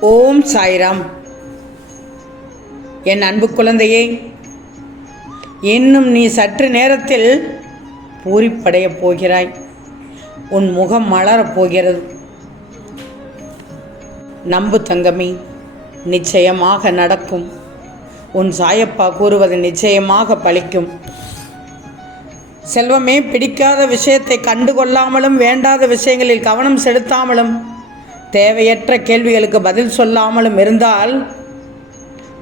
ஓம் சாய்ராம். என் அன்பு குழந்தையே இன்னும் நீ சற்று நேரத்தில் பூரிப்படையப் போகிறாய். உன் முகம் மலரப் போகிறது. நம்பு தங்கமே நிச்சயமாக நடக்கும். உன் சாயப்பா கூறுவது நிச்சயமாக பலிக்கும் செல்வமே பிடிக்காத விஷயத்தை கண்டுகொள்ளாமலும் வேண்டாத விஷயங்களில் கவனம் செலுத்தாமலும் தேவையற்ற கேள்விகளுக்கு பதில் சொல்லாமலும் இருந்தால்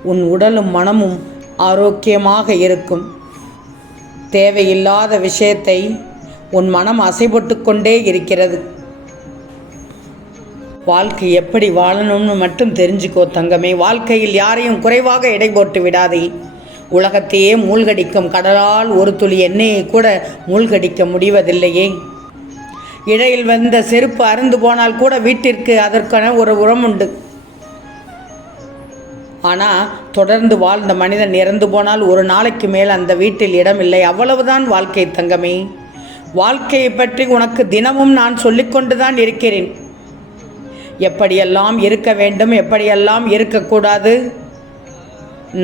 உன் உடலும் மனமும் ஆரோக்கியமாக இருக்கும். தேவையில்லாத விஷயத்தை உன் மனம் அசைபட்டு கொண்டே இருக்கிறது. வாழ்க்கை எப்படி வாழணும்னு மட்டும் தெரிஞ்சுக்கோ தங்கமே. வாழ்க்கையில் யாரையும் குறைவாக எடை போட்டு விடாதே. உலகத்தையே மூழ்கடிக்கும் கடலால் ஒரு துளி எண்ணெயை கூட மூழ்கடிக்க முடிவதில்லையே. இடையில் வந்த செருப்பு அருந்து போனால் கூட வீட்டிற்கு அதற்கான ஒரு உரம் உண்டு. ஆனால் தொடர்ந்து வாழ்ந்த மனிதன் இறந்து போனால் ஒரு நாளைக்கு மேல் அந்த வீட்டில் இடமில்லை அவ்வளவுதான் வாழ்க்கை தங்கமே. வாழ்க்கையை பற்றி உனக்கு தினமும் நான் சொல்லிக்கொண்டு தான் இருக்கிறேன். எப்படியெல்லாம் இருக்க வேண்டும் எப்படியெல்லாம் இருக்கக்கூடாது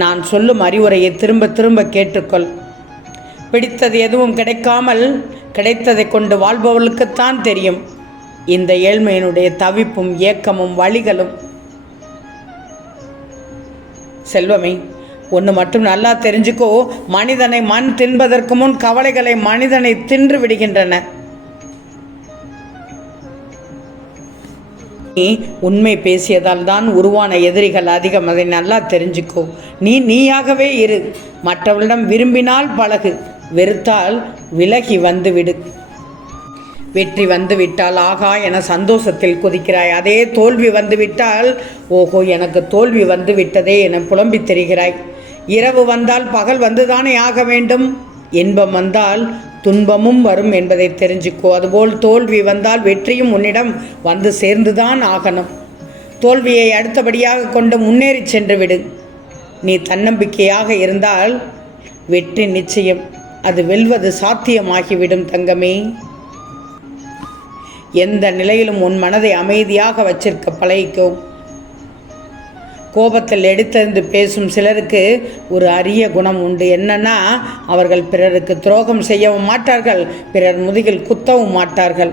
நான் சொல்லும் அறிவுரையை திரும்ப திரும்ப கேட்டுக்கொள். பிடித்தது எதுவும் கிடைக்காமல் கிடைத்ததை கொண்டு வாழ்பவர்களுக்குத்தான் தெரியும். இந்த ஏழ்மையினுடைய தவிப்பும் ஏக்கமும் வழிகளும். செல்வமே ஒன்று மட்டும் நல்லா தெரிஞ்சுக்கோ. மனிதனை மண் தின்பதற்கு முன் கவலைகளை மனிதனை தின்று விடுகின்றன. நீ உண்மை பேசியதால் தான் உருவான எதிரிகள் அதிகம். அதை நல்லா தெரிஞ்சுக்கோ. நீ நீயாகவே இரு. மற்றவர்களிடம் விரும்பினால் பழகு. வெறுத்தால் விலகி வந்து விடு வெற்றி வந்து விட்டால் ஆகா என சந்தோஷத்தில் குதிக்கிறாய். அதே தோல்வி வந்து விட்டால் ஓஹோ எனக்கு தோல்வி வந்து விட்டதே என புலம்பித் தெரிகிறாய். இரவு வந்தால் பகல் வந்துதானே ஆக வேண்டும்? இன்பம் வந்தால் துன்பமும் வரும் என்பதை தெரிஞ்சுக்கோ. அதுபோல் தோல்வி வந்தால் வெற்றியும் உன்னிடம் வந்து சேர்ந்துதான் ஆகணும். தோல்வியை அடுத்தபடியாக கொண்டு முன்னேறி சென்று விடு. நீ தன்னம்பிக்கையாக இருந்தால் வெற்றி நிச்சயம். அது வெல்வது சாத்தியமாகிவிடும் தங்கமே. எந்த நிலையிலும் உன் மனதை அமைதியாக வச்சிருக்க பழகிக்கோ. கோபத்தில் எடுத்தறிந்து பேசும் சிலருக்கு ஒரு அரிய குணம் உண்டு. என்னன்னா அவர்கள் பிறருக்கு துரோகம் செய்யவும் மாட்டார்கள் பிறர் முதுகில் குத்தவும் மாட்டார்கள்.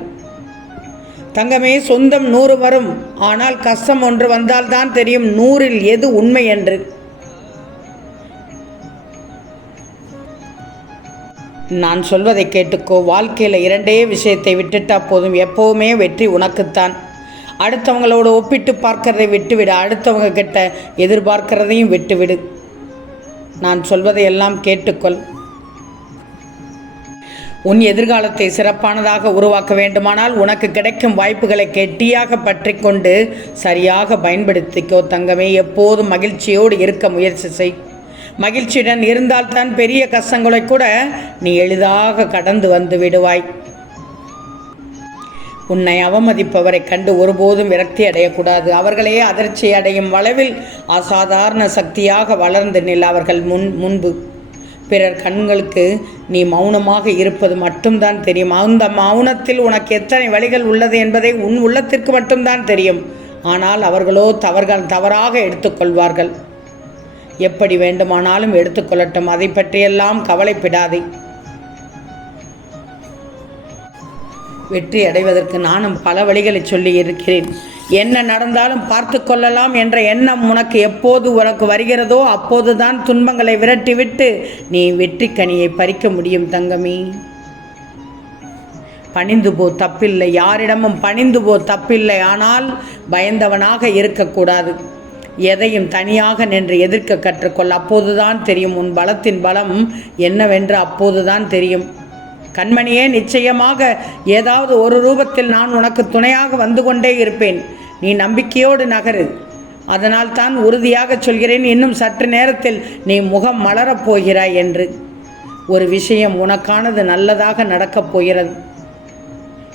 தங்கமே சொந்தம் நூறு வரும். ஆனால் கஷ்டம் ஒன்று வந்தால்தான் தெரியும் நூறில் எது உண்மை என்று. நான் சொல்வதை கேட்டுக்கோ. வாழ்க்கையில் இரண்டே விஷயத்தை விட்டுட்டா போதும். எப்போவுமே வெற்றி உனக்குத்தான். அடுத்தவங்களோட ஒப்பிட்டு பார்க்கறதை விட்டுவிடு. அடுத்தவங்க கிட்ட எதிர்பார்க்கிறதையும் விட்டுவிடு. நான் சொல்வதை எல்லாம் கேட்டுக்கொள். உன் எதிர்காலத்தை சிறப்பானதாக உருவாக்க வேண்டுமானால் உனக்கு கிடைக்கும் வாய்ப்புகளை கெட்டியாக பற்றி கொண்டு சரியாக பயன்படுத்திக்கோ தங்கமே. எப்போதும் மகிழ்ச்சியோடு இருக்க முயற்சி செய். மகிழ்ச்சியுடன் இருந்தால்தான் பெரிய கஷ்டங்களை கூட நீ எளிதாக கடந்து வந்து விடுவாய். உன்னை அவமதிப்பவரை கண்டு ஒருபோதும் விரக்தி அடையக்கூடாது. அவர்களே அதிர்ச்சி அடையும் அளவில் அசாதாரண சக்தியாக வளர்ந்து நில் அவர்கள் முன் முன்பு. பிறர் கண்களுக்கு நீ மௌனமாக இருப்பது மட்டும்தான் தெரியும். அந்த மௌனத்தில் உனக்கு எத்தனை வழிகள் உள்ளது என்பதை உன் உள்ளத்திற்கு மட்டும்தான் தெரியும். ஆனால் அவர்களோ தவறுகள் தவறாக எடுத்துக்கொள்வார்கள். எப்படி வேண்டுமானாலும் எடுத்துக்கொள்ளட்டும் அதை பற்றியெல்லாம் கவலைப்படாதே. வெற்றி அடைவதற்கு நானும் பல வழிகளை சொல்லி இருக்கிறேன். என்ன நடந்தாலும் பார்த்து கொள்ளலாம் என்ற எண்ணம் உனக்கு எப்போது உனக்கு வருகிறதோ அப்போதுதான் துன்பங்களை விரட்டிவிட்டு நீ வெற்றி கனியை பறிக்க முடியும் தங்கமே. பணிந்து போ தப்பில்லை. யாரிடமும் பணிந்து போ தப்பில்லை. ஆனால் பயந்தவனாக இருக்கக்கூடாது. எதையும் தனியாக நின்று எதிர்க்க கற்றுக்கொள். அப்போதுதான் தெரியும் உன் பலத்தின் பலம் என்னவென்று அப்போதுதான் தெரியும். கண்மணியே நிச்சயமாக ஏதாவது ஒரு ரூபத்தில் நான் உனக்கு துணையாக வந்து கொண்டே இருப்பேன். நீ நம்பிக்கையோடு நகரு. அதனால் தான் உறுதியாக சொல்கிறேன். இன்னும் சற்று நேரத்தில் நீ முகம் மலரப் போகிறாய் என்று. ஒரு விஷயம் உனக்கானது நல்லதாக நடக்கப் போகிறது.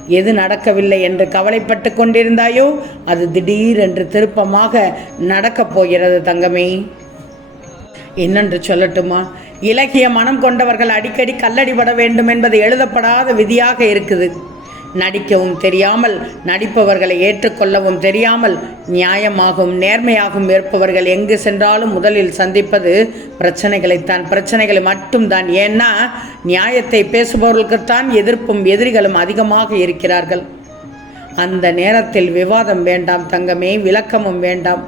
எது நடக்கவில்லை என்று கவலைப்பட்டு கொண்டிருந்தாயோ அது திடீரென்று திருப்பமாக நடக்கப் போகிறது தங்கமே. என்னென்று சொல்லட்டுமா? இலக்கிய மனம் கொண்டவர்கள் அடிக்கடி கல்லடிபட வேண்டும் என்பது எழுதப்படாத விதியாக இருக்குது. நடிக்கவும் தெரியாமல் நடிப்பவர்களை ஏற்றுக்கொள்ளவும் தெரியாமல் நியாயமாகவும் நேர்மையாகவும் இருப்பவர்கள் எங்கு சென்றாலும் முதலில் சந்திப்பது பிரச்சனைகளைத்தான் பிரச்சனைகளை மட்டும்தான். ஏன்னா நியாயத்தை பேசுபவர்களுக்குத்தான் எதிர்ப்பும் எதிரிகளும் அதிகமாக இருக்கிறார்கள். அந்த நேரத்தில் விவாதம் வேண்டாம் தங்கமே விளக்கமும் வேண்டாம்.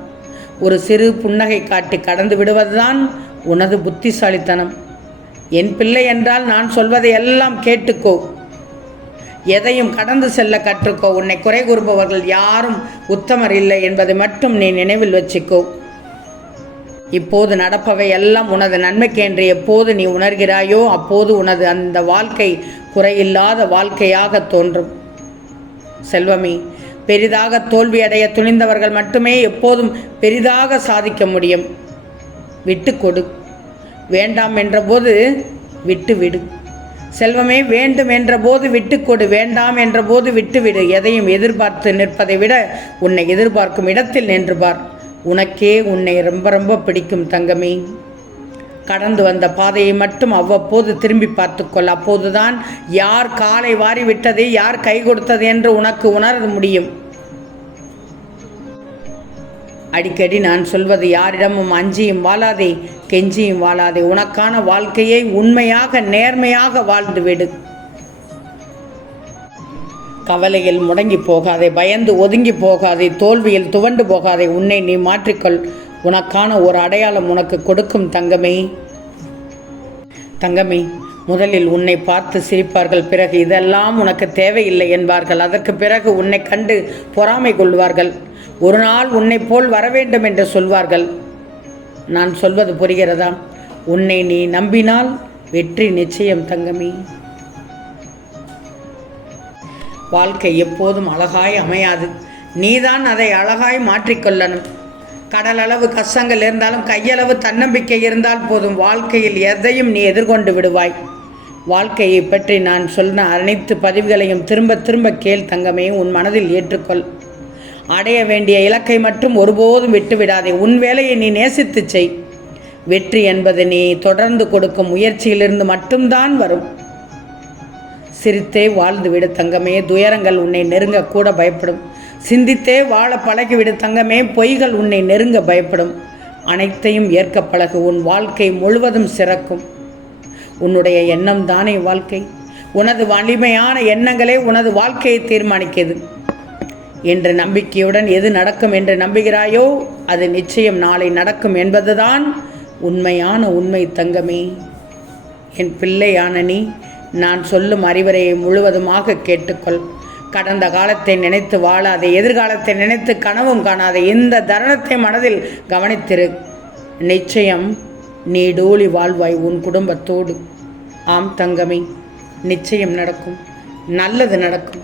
ஒரு சிறு புன்னகை காட்டி கடந்து விடுவதுதான் உனது புத்திசாலித்தனம். என் பிள்ளை என்றால் நான் சொல்வதை எல்லாம் கேட்டுக்கோ. எதையும் கடந்து செல்ல கற்றுக்கோ. உன்னை குறை கூறுபவர்கள் யாரும் உத்தமர் இல்லை என்பதை மட்டும் நீ நினைவில் வச்சுக்கோ. இப்போது நடப்பவை எல்லாம் உனது நன்மைக்கு என்று எப்போது நீ உணர்கிறாயோ அப்போது உனது அந்த வாழ்க்கை குறையில்லாத வாழ்க்கையாக தோன்றும். செல்வமே பெரிதாக தோல்வியடைய துணிந்தவர்கள் மட்டுமே எப்போதும் பெரிதாக சாதிக்க முடியும். விட்டு கொடு. வேண்டாம் என்றபோது விட்டு விடு செல்வமே வேண்டும் என்றபோது விட்டுக்கொடு வேண்டாம் என்றபோது விட்டுவிடு. எதையும் எதிர்பார்த்து நிற்பதை விட உன்னை எதிர்பார்க்கும் இடத்தில் நின்று பார். உனக்கே உன்னை ரொம்ப ரொம்ப பிடிக்கும் தங்கமே. கடந்து வந்த பாதையை மட்டும் அவ்வப்போது திரும்பி பார்த்துக்கொள் அப்போதுதான் யார் காலை வாரி விட்டதை யார் கை கொடுத்தது என்று உனக்கு உணர முடியும். அடிக்கடி நான் சொல்வது யாரிடமும் அஞ்சியும் வாழாதே. கெஞ்சியும் வாழாதே. உனக்கான வாழ்க்கையை உண்மையாக நேர்மையாக வாழ்ந்து விடு. கவலையில் முடங்கி போகாதே பயந்து ஒதுங்கி போகாதே தோல்வியில் துவண்டு போகாதே உன்னை நீ மாற்றிக்கொள். உனக்கான ஒரு அடையாளம் உனக்கு கொடுக்கும் தங்கமே. தங்கமே முதலில் உன்னை பார்த்து சிரிப்பார்கள். பிறகு இதெல்லாம் உனக்கு தேவையில்லை என்பார்கள். அதற்கு பிறகு உன்னை கண்டு பொறாமை கொள்வார்கள். ஒரு நாள் உன்னை போல் வர வேண்டும் என்று சொல்வார்கள். நான் சொல்வது புரிகிறதா? உன்னை நீ நம்பினால் வெற்றி நிச்சயம் தங்கமே. வாழ்க்கை எப்போதும் அழகாய் அமையாது. நீதான் அதை அழகாய் மாற்றிக்கொள்ளணும் கடலளவு கஷ்டங்கள் இருந்தாலும் கையளவு தன்னம்பிக்கை இருந்தால் போதும். வாழ்க்கையில் எதையும் நீ எதிர்கொண்டு விடுவாய். வாழ்க்கையை பற்றி நான் சொன்ன அனைத்து பதிவுகளையும் திரும்ப திரும்ப கேள் தங்கமே. உன் மனதில் ஏற்றுக்கொள். அடைய வேண்டிய இலக்கை மட்டும் ஒருபோதும் விட்டுவிடாதே. உன் வேலையை நீ நேசித்து செய். வெற்றி என்பது நீ தொடர்ந்து கொடுக்கும் முயற்சியிலிருந்து மட்டும்தான் வரும். சிரித்தே வாழ்ந்து விடு தங்கமே. துயரங்கள் உன்னை நெருங்க கூட பயப்படும். சிந்தித்தே வாழ பழகிவிடு தங்கமே. பொய்கள் உன்னை நெருங்க பயப்படும். அனைத்தையும் ஏற்க பழகு. உன் வாழ்க்கை முழுவதும் சிறக்கும். உன்னுடைய எண்ணம் தானே வாழ்க்கை. உனது வலிமையான எண்ணங்களே உனது வாழ்க்கையை தீர்மானிக்கிறது. என்ற நம்பிக்கையுடன் எது நடக்கும் என்று நம்புகிறாயோ அது நிச்சயம் நாளை நடக்கும் என்பதுதான் உண்மையான உண்மை தங்கமே. என் பிள்ளையான நீ நான் சொல்லும் அறிவுரையை முழுவதுமாக கேட்டுக்கொள். கடந்த காலத்தை நினைத்து வாழாதே எதிர்காலத்தை நினைத்து கனவும் காணாதே இந்த தருணத்தை மனதில் கவனித்திரு. நிச்சயம் நீ டோலி வாழ்வாய் உன் குடும்பத்தோடு. ஆம் தங்கமே நிச்சயம் நடக்கும். நல்லது நடக்கும்.